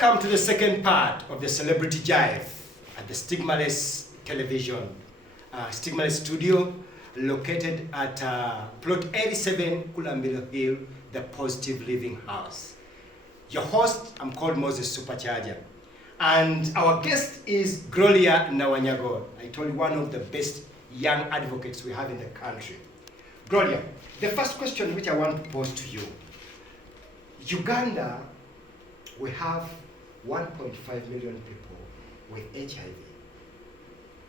Welcome to the second part of the Celebrity Jive at the Stigmaless Television Studio, located at plot 87 Kulambilo Hill, the Positive Living House. Your host, I'm called Moses Supercharger. And our guest is Gloria Nawanyago. I told you, one of the best young advocates we have in the country. Gloria, the first question which I want to pose to you. Uganda, we have 1.5 million people with HIV.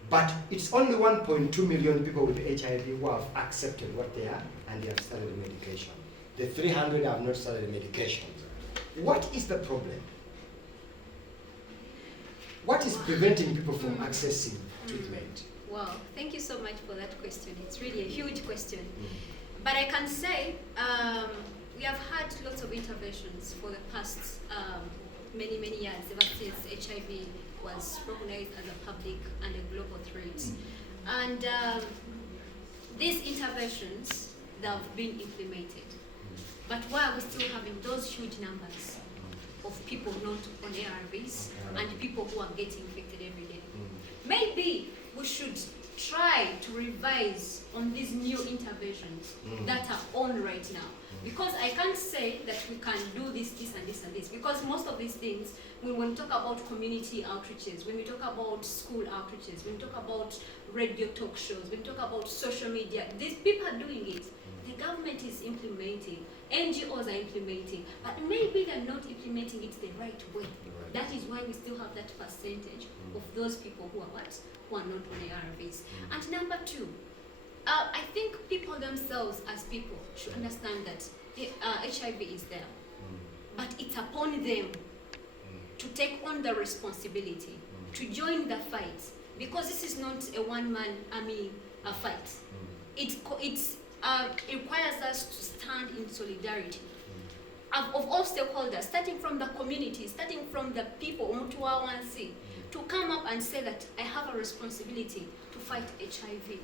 But it's only 1.2 million people with HIV who have accepted what they are and they have started the medication. The 300 have not started the medication. What is the problem? What is preventing people from accessing treatment? Wow, thank you so much for that question. It's really a huge question. But I can say we have had lots of interventions for the past many years, ever since HIV was recognized as a public and a global threat. And these interventions, they have been implemented. But why are we still having those huge numbers of people not on ARVs and people who are getting infected every day? Maybe we should try to revise on these new interventions that are on right now. Because I can't say that we can do this, and this, because most of these things, when we talk about community outreaches, when we talk about school outreaches, when we talk about radio talk shows, when we talk about social media, these people are doing it. The government is implementing, NGOs are implementing, but maybe they're not implementing it the right way. That is why we still have that percentage of those people who are what? Who are not on ARVs. And number two, I think people themselves as people should understand that HIV is there, but it's upon them to take on the responsibility, to join the fight, because this is not a one-man army fight. It requires us to stand in solidarity of all stakeholders, starting from the community, starting from the people, to come up and say that I have a responsibility to fight HIV.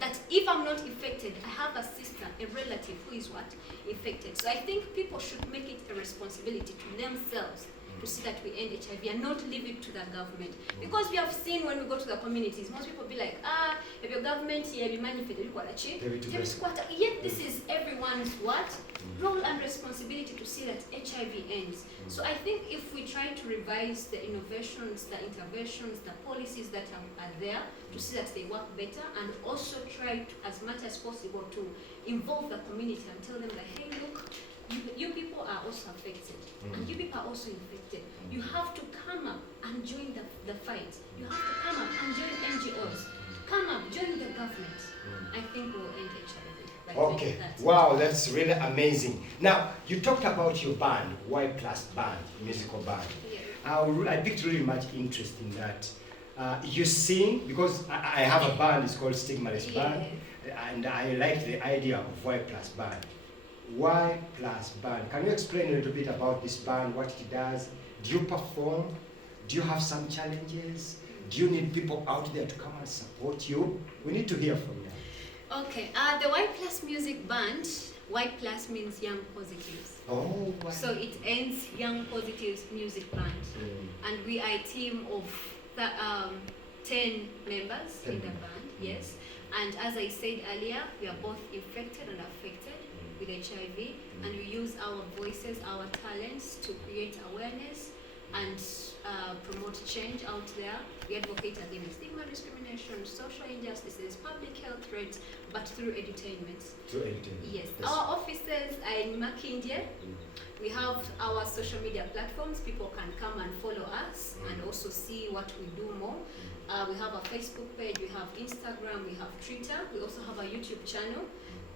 That if I'm not infected, I have a sister, a relative who is what? Infected. So I think people should make it a responsibility to themselves to see that we end HIV and not leave it to the government. Because we have seen when we go to the communities, most people be like, if your government here be manifested, yet this is everyone's what? Role and responsibility to see that HIV ends. So I think if we try to revise the innovations, the interventions, the policies that are there to see that they work better, and also try to, as much as possible, to involve the community and tell them that, hey, look, you people are also affected, and you people are also infected. You have to come up and join the fight. You have to come up and join NGOs. Come up, join the government. I think we'll end HIV. Okay, wow, that's really amazing. Now, you talked about your band, Y Plus Band, musical band. Yeah. I picked really much interest in that. You sing, because I have a band, it's called Stigmaless Band, and I like the idea of Y Plus Band. Y Plus Band. Can you explain a little bit about this band, what it does? Do you perform? Do you have some challenges? Do you need people out there to come and support you? We need to hear from you. Okay, the Y Plus Music Band, Y Plus means Young Positives. Oh, wow. So it ends Young Positives Music Band. And we are a team of 10 members in the band, yes. And as I said earlier, we are both infected and affected with HIV, and we use our voices, our talents to create awareness and promote change out there. We advocate against stigma, discrimination, social injustices, public health threats, but through edutainment. Through edutainment. Yes. Our offices are in Makindye. We have our social media platforms. People can come and follow us and also see what we do more. We have a Facebook page, we have Instagram, we have Twitter. We also have a YouTube channel.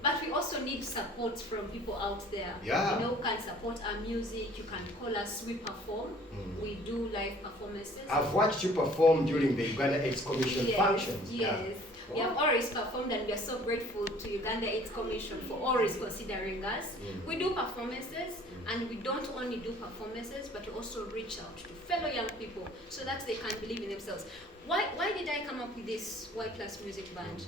But we also need support from people out there. Yeah. You know, who can support our music. You can call us, we perform. We do live performances. I've watched you perform during the Uganda AIDS Commission functions. Yes. We have always performed, and we are so grateful to Uganda AIDS Commission for always considering us. We do performances, and we don't only do performances, but we also reach out to fellow young people so that they can believe in themselves. Why did I come up with this Y Plus Music Band?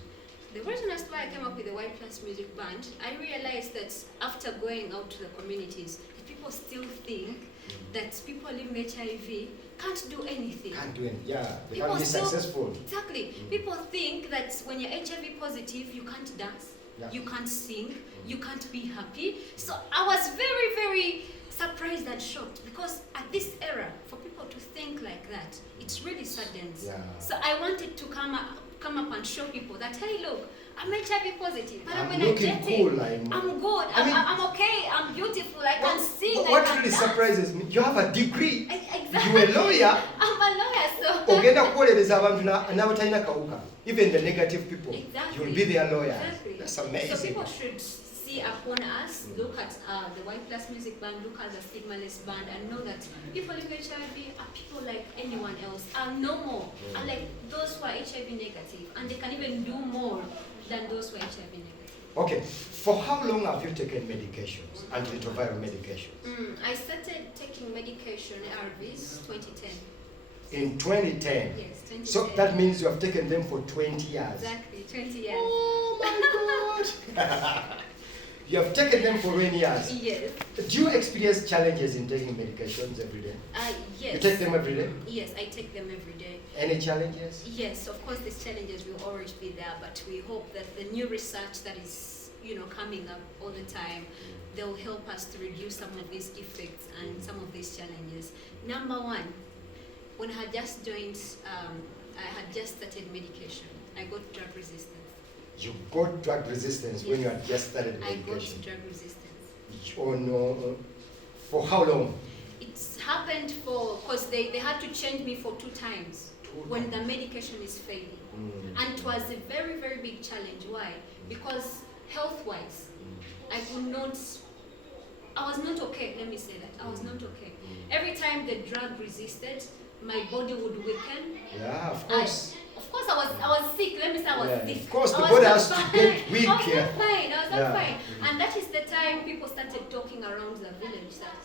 The reason as to why I came up with the Y Plus Music Band, I realized that after going out to the communities, people still think that people living with HIV can't do anything. Can't do anything. Yeah, they People can't be still- successful. Exactly. People think that when you're HIV positive, you can't dance, Yeah. you can't sing, you can't be happy. So I was very, very surprised and shocked, because at this era, for people to think like that, it really saddens. Yeah. So I wanted to come up and show people that, hey, look, I'm HIV positive, but I'm I'm looking energetic. cool. I'm good. I mean- I'm okay. I'm beautiful. I can sing. I What can really dance. surprises me, you have a degree. Exactly. You're a lawyer. I'm a lawyer, so. Ogenda kuwolereza abantu n'abatalina kawuka. Even the negative people. Exactly. You'll be their lawyer. Exactly. That's amazing. So people should see upon us, look at the Y Plus Music Band, look at the Stigmaless Band, and know that people with HIV are people like anyone else, are normal, are like those who are HIV negative, and they can even do more than those who are HIV negative. Okay, for how long have you taken medications, antiretroviral medications? I started taking medication, ARVs, 2010. In 2010. Yes, 2010. So that means you have taken them for 20 years. Exactly, 20 years. Oh my God! You have taken them for 20 years. Yes. Do you experience challenges in taking medications every day? Yes. You take them every day? Yes, I take them every day. Any challenges? Yes, of course, these challenges will always be there, but we hope that the new research that is, coming up all the time, they'll help us to reduce some of these effects and some of these challenges. Number one, when I had just joined, I had just started medication. I got drug resistance. You got drug resistance when you had just started I got medication. drug resistance. Oh no. For how long? It's happened because they had to change me for 2 times when the medication is failing. And it was a very, very big challenge. Why? Because health-wise, I was not okay, let me say that. I was not okay. Every time the drug resisted, my body would weaken. Yeah, of course. Of course, I was sick. Let me say I was sick. Of course, the I was body not has to fine. get weak. I was not fine. I was not Yeah. fine. And that is the time people started talking around the village that,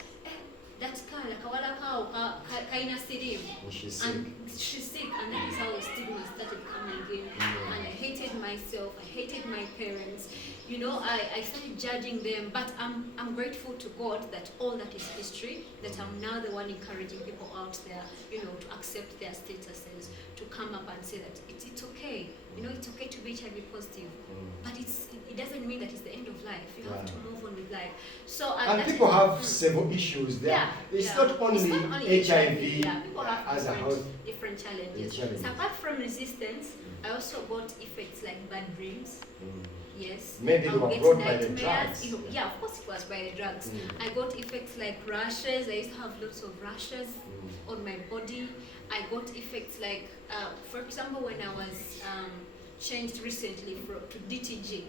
that girl, kawala kao, kaina sirim. She's sick. And she's sick, and that is how the stigma started coming in. And I hated myself, I hated my parents. I started judging them, but I'm grateful to God that all that is history, that I'm now the one encouraging people out there, to accept their statuses, to come up and say that it's okay. It's okay to be HIV positive, but it doesn't mean that it's the end of life. You have to move on with life. So and people have several issues there. Yeah, It's not only HIV Yeah, people have as a whole. different challenges. Challenges. So apart from resistance, I also got effects like bad dreams. Yes. Maybe they I'll were get brought by the nightmares. drugs. Yeah, of course it was by the drugs. I got effects like rashes. I used to have lots of rashes on my body. I got effects like, for example, when I was changed recently to DTG.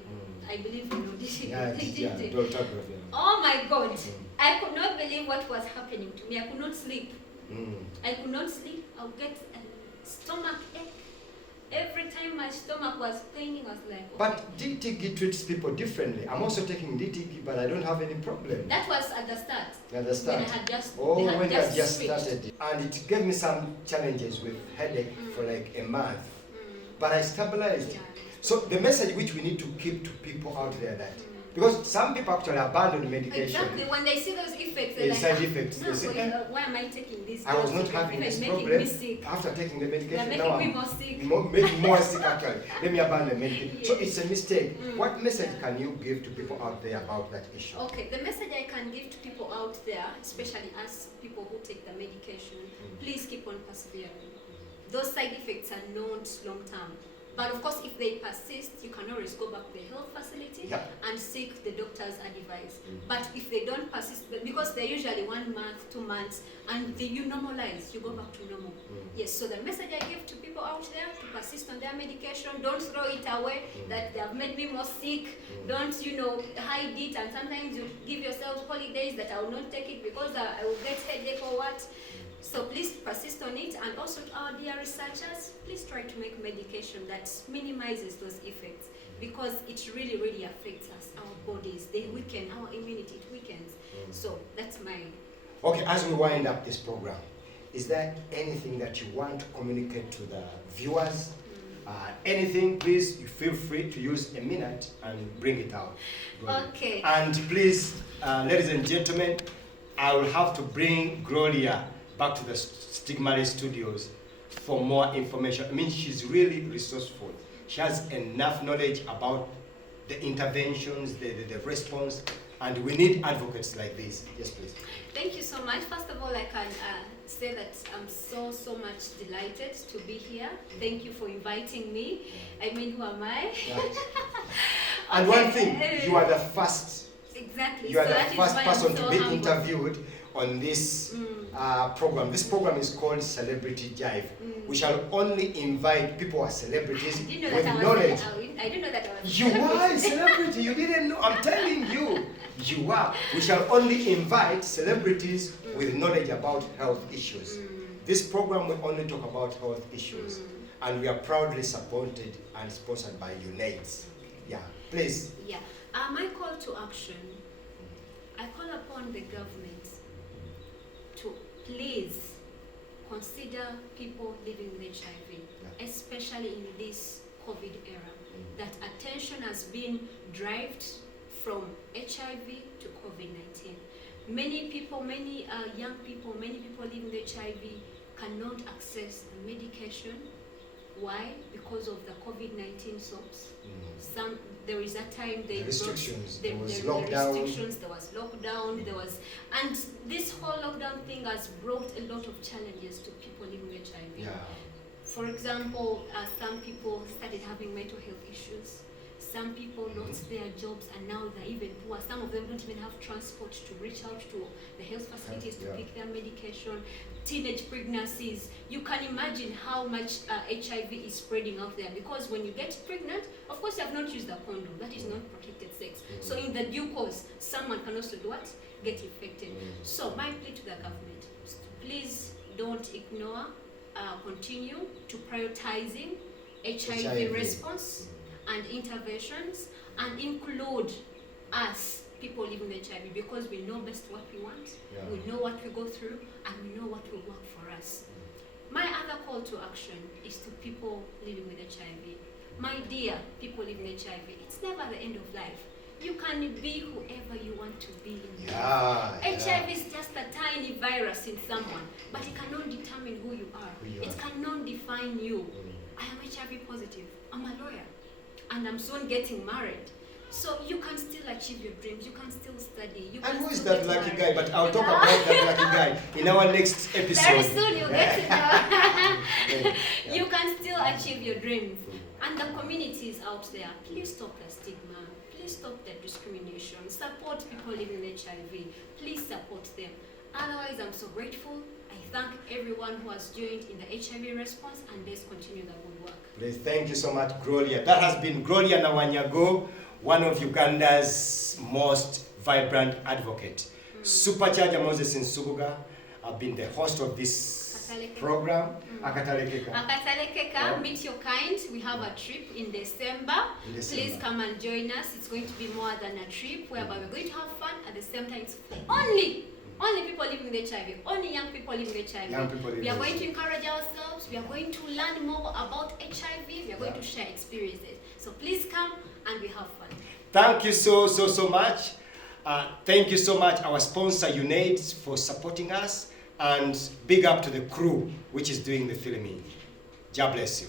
I believe you know DTG. Dolutegravir. Oh my God! I could not believe what was happening to me. I could not sleep. I could not sleep. I would get a stomach ache. Every time my stomach was paining, I was like, okay. But DTG treats people differently. I'm also taking DTG, but I don't have any problem. That was at the start. At the start. When I had just, when you had just switched. started. And it gave me some challenges with headache for like a month. But I stabilized. Yeah. So the message which we need to keep to people out there that, because some people actually abandon medication. Exactly. When they see those effects, The they're side like, effects. no, They say, why am I taking this? I was not drugs? having It's this making problem. me sick. After taking the They're medication, making now me I'm more sick. making more sick actually. Let me abandon medication. So Yes. it's a mistake. What message can you give to people out there about that issue? Okay, the message I can give to people out there, especially us people who take the medication, please keep on persevering. Those side effects are not long term. But of course, if they persist, you can always go back to the health facility and seek the doctor's advice. But if they don't persist, because they're usually 1 month, 2 months, and you normalize, you go back to normal. Yes, so the message I give to people out there, to persist on their medication, don't throw it away, that they have made me more sick, don't, hide it, and sometimes you give yourself holidays that I will not take it because I will get headache or what. So please persist on it, and also to our dear researchers, please try to make medication that minimizes those effects, because it really, really affects us, our bodies. They weaken, our immunity, it weakens. So that's my... Okay, as we wind up this program, is there anything that you want to communicate to the viewers? Anything, please, you feel free to use a minute and bring it out. Okay. And please, ladies and gentlemen, I will have to bring Gloria back to the Stigmaless Studios for more information. I mean, she's really resourceful. She has enough knowledge about the interventions, the response, and we need advocates like this. Yes, please. Thank you so much. First of all, I can say that I'm so much delighted to be here. Thank you for inviting me. I mean, who am I? Right. And one thing, you are the first. Exactly. You are so the that is first why person I'm so to be humble. interviewed on this program. This program is called Celebrity Jive. We shall only invite people who are celebrities I didn't know with that knowledge. I didn't know that I was You are a celebrity. You didn't know. I'm telling you. You are. We shall only invite celebrities with knowledge about health issues. This program will only talk about health issues. And we are proudly supported and sponsored by UNAIDS. Yeah, please. Yeah. My call to action, I call upon the government to please consider people living with HIV, especially in this COVID era, that attention has been derived from HIV to COVID-19. Many people, many young people, many people living with HIV cannot access the medication. Why? Because of the COVID-19 soaps. There is a time they The restrictions. there was lockdown. restrictions, there was lockdown, and this whole lockdown thing has brought a lot of challenges to people living with HIV. Yeah. For example, some people started having mental health issues. Some people lost their jobs and now they're even poor. Some of them don't even have transport to reach out to the health facilities to pick their medication. Teenage pregnancies. You can imagine how much HIV is spreading out there, because when you get pregnant, of course you have not used a condom. That is not protected sex. So in the due course, someone can also do what? Get infected. So my plea to the government, please don't ignore, continue to prioritizing HIV response and interventions, and include us, people living with HIV, because we know best what we want, we know what we go through, and we know what will work for us. My other call to action is to people living with HIV. My dear people living with HIV, it's never the end of life. You can be whoever you want to be in life. HIV is just a tiny virus in someone, but it cannot determine who you are. It cannot define you. I am HIV positive. I'm a lawyer. And I'm soon getting married. So you can still achieve your dreams, you can still study. You can And who is still that get lucky married. guy? But I'll talk about that lucky guy in our next episode. Very soon you'll get to know. You can still achieve your dreams. And the communities out there, please stop the stigma. Please stop the discrimination. Support people living with HIV. Please support them. Otherwise, I'm so grateful. I thank everyone who has joined in the HIV response, and let's continue the good work. Please, thank you so much, Gloria. That has been Gloria Nawanyago, one of Uganda's most vibrant advocate. Supercharger Moses in Subuga. I've been the host of this program. Akatalekeka, meet your kind. We have a trip in December. Please come and join us. It's going to be more than a trip, whereby we're going to have fun. At the same time, it's only people living with HIV, only young people living with HIV. We are going to encourage ourselves. We are going to learn more about HIV. We are going to share experiences. So please come and we have fun. Thank you so much. Thank you so much, our sponsor UNAIDS, for supporting us, and big up to the crew which is doing the filming. God bless you.